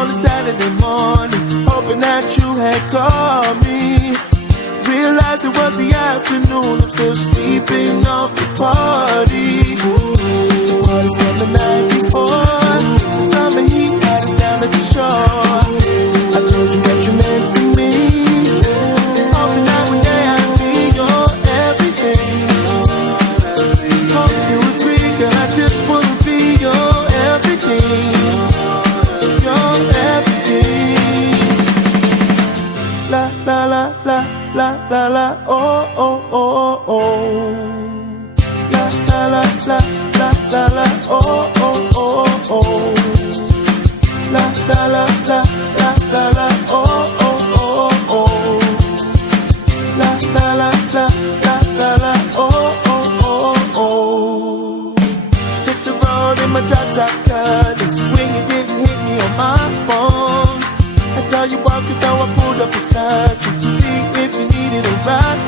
on a Saturday morning, hoping that you had called me. Realized it was the afternoon, I'm still sleeping off the party. The party from the night before, the summer heat had us down at the shore. I told you that you meant to me, hoping that one day I'd be your everything. Hope you agree, girl, I just wanna be your everything. Your everything. La la la la la la la, oh oh oh oh. La la la la la la la, oh oh oh oh. La la la la la la la, oh oh oh oh. La la la la la la la, oh oh oh oh. Hit the road in my drop cutters when you didn't hit me on my phone. I saw you walking, so I pulled up beside you to see if you needed a ride